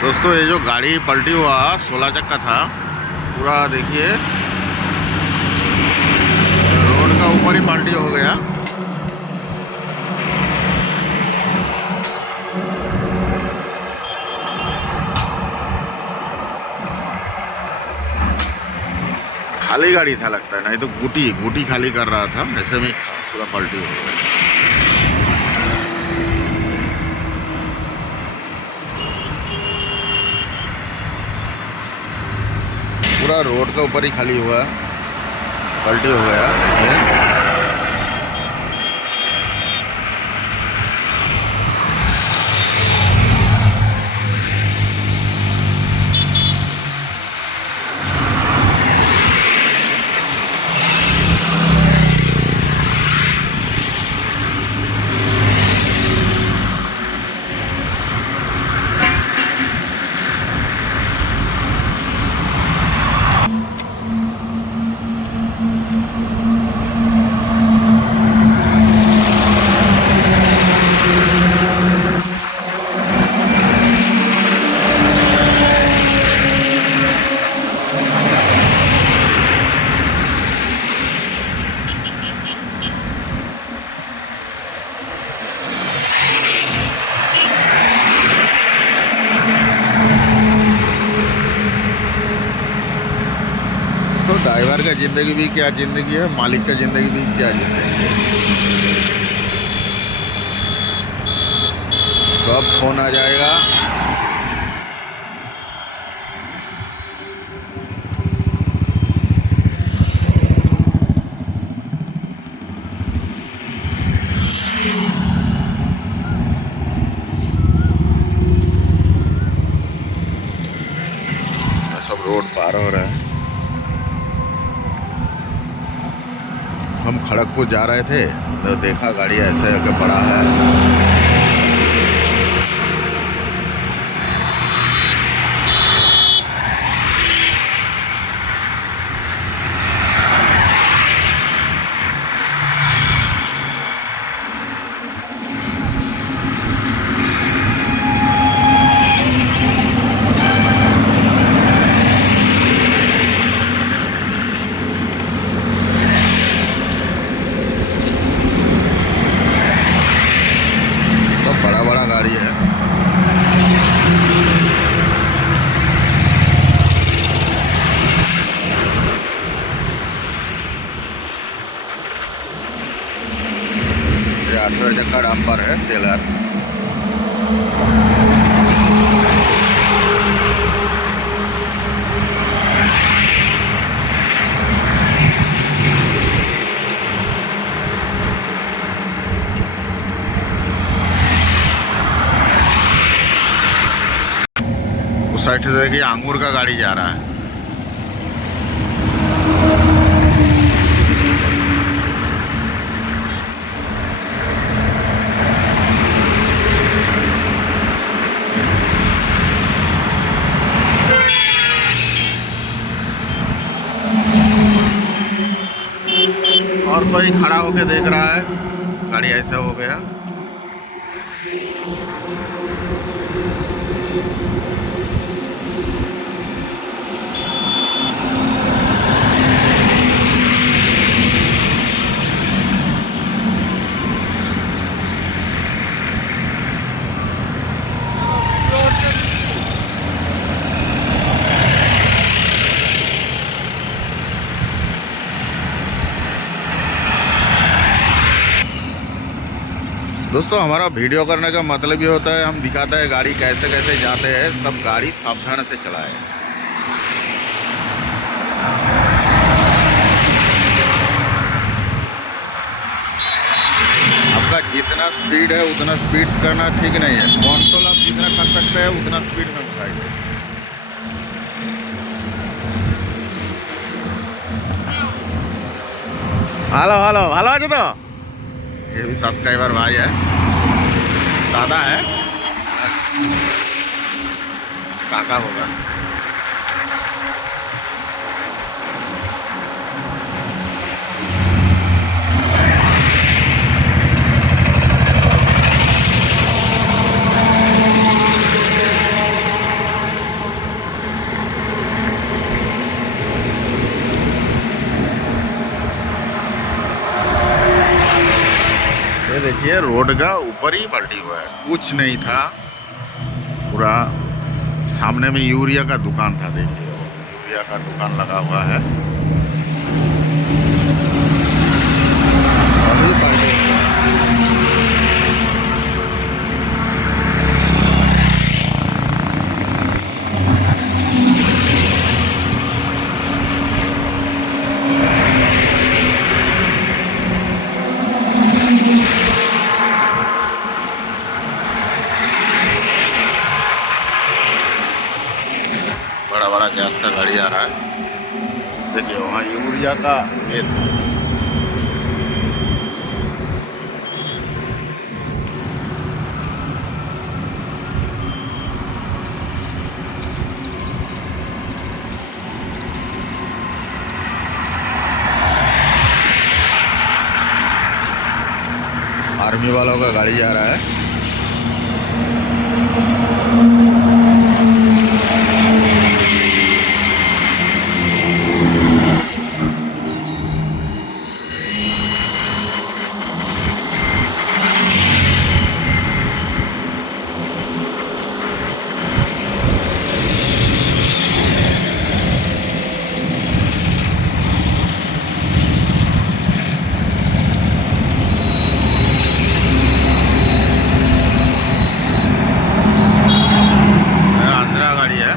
दोस्तों ये जो गाड़ी पलटी हुआ 16 चक्का था, पूरा देखिए रोड का ऊपर ही पलटी हो गया। खाली गाड़ी था लगता है, नहीं तो गुटी खाली कर रहा था, ऐसे में पूरा पलटी हो गया। पूरा रोड के ऊपर ही खाली हुआ, पलटी हो गया। देखिए तो ड्राइवर का ज़िंदगी भी क्या ज़िंदगी है, मालिक का ज़िंदगी भी क्या ज़िंदगी है। तो अब फोन आ जाएगा। सब रोड पार हो रहा है। हम खड़गपुर जा रहे थे तो देखा गाड़ी ऐसे होकर पड़ा है। सब बड़ा बड़ा गाड़ी है। ये 18 चक्का डंपर है, टेलर। उस साइड से देखिए अंगूर का गाड़ी जा रहा है। और कोई खड़ा होके देख रहा है, गाड़ी ऐसा हो गया। दोस्तों हमारा वीडियो करने का मतलब ये होता है, हम दिखाते हैं गाड़ी कैसे कैसे जाते हैं। सब गाड़ी सावधान से चलाए। आपका जितना स्पीड है उतना स्पीड करना ठीक नहीं है। कंट्रोल आप जितना कर सकते हैं उतना स्पीड में उठाइए। हेलो हेलो ভালো আছো তো? ये भी सब्सक्राइबर भाई है, दादा है, काका होगा। रोड का ऊपर ही पलटी हुआ है, कुछ नहीं था। पूरा सामने में यूरिया का दुकान था, देखिए यूरिया का दुकान लगा हुआ है, अभी पलटे। बड़ा बड़ा गैस का गाड़ी आ रहा है, देखिए वहाँ यूरिया का ये था। आर्मी वालों का गाड़ी आ रहा है। आंध्रा गाड़ी है।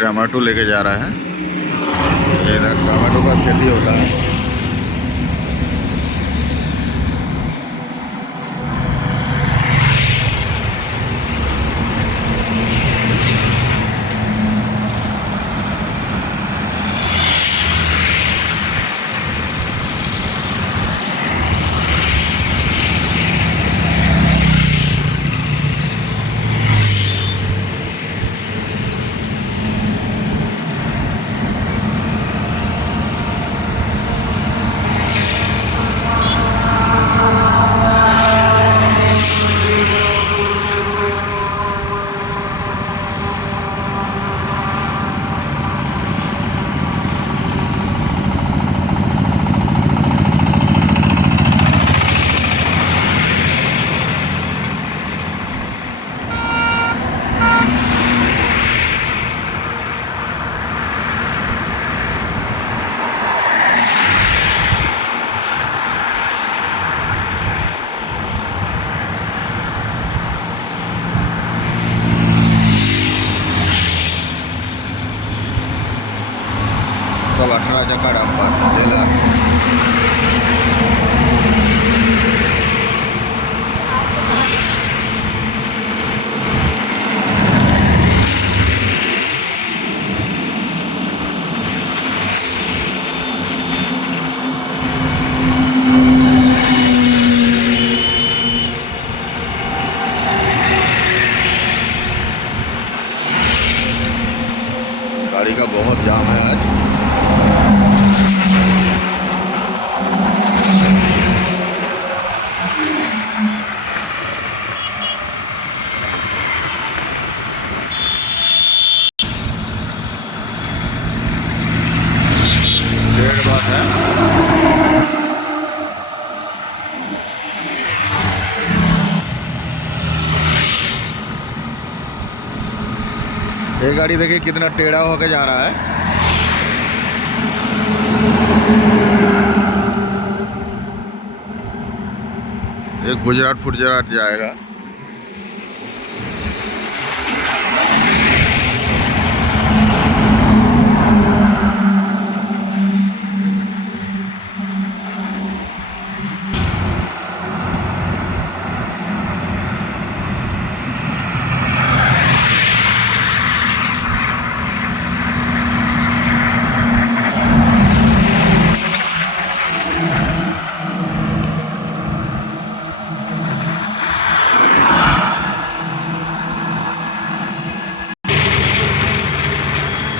टमाटो लेके जा रहा है, इधर टमाटो का खेती होता है। सब 18 चक्का डंपर टेलर। गाड़ी का बहुत जाम है आज। ये गाड़ी देखिए कितना टेढ़ा होके जा रहा है। ये गुजरात फुजरात जाएगा।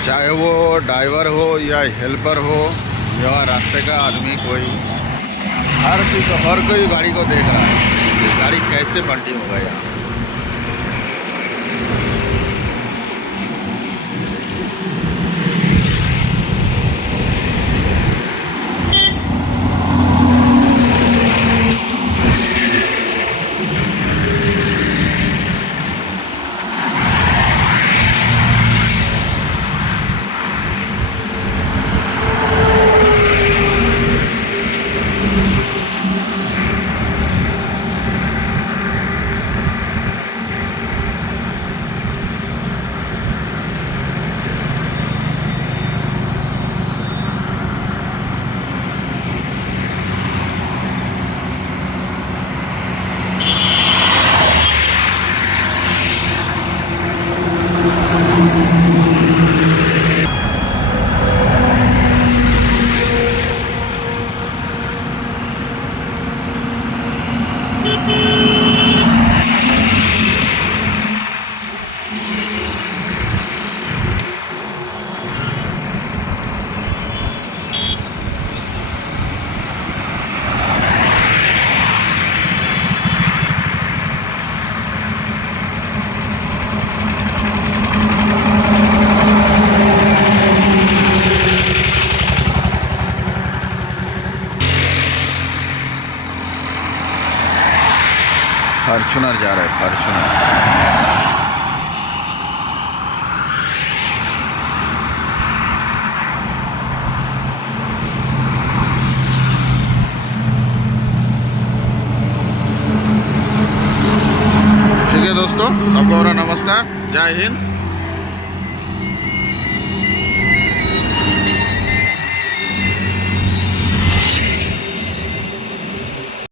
चाहे वो ड्राइवर हो या हेल्पर हो या रास्ते का आदमी, कोई हर कोई गाड़ी को देख रहा है कि गाड़ी कैसे पलटी होगा यार। फॉर्च्यूनर जा रहा है, फॉर्च्यूनर। ठीक है दोस्तों, सबको मेरा नमस्कार, जय हिंद।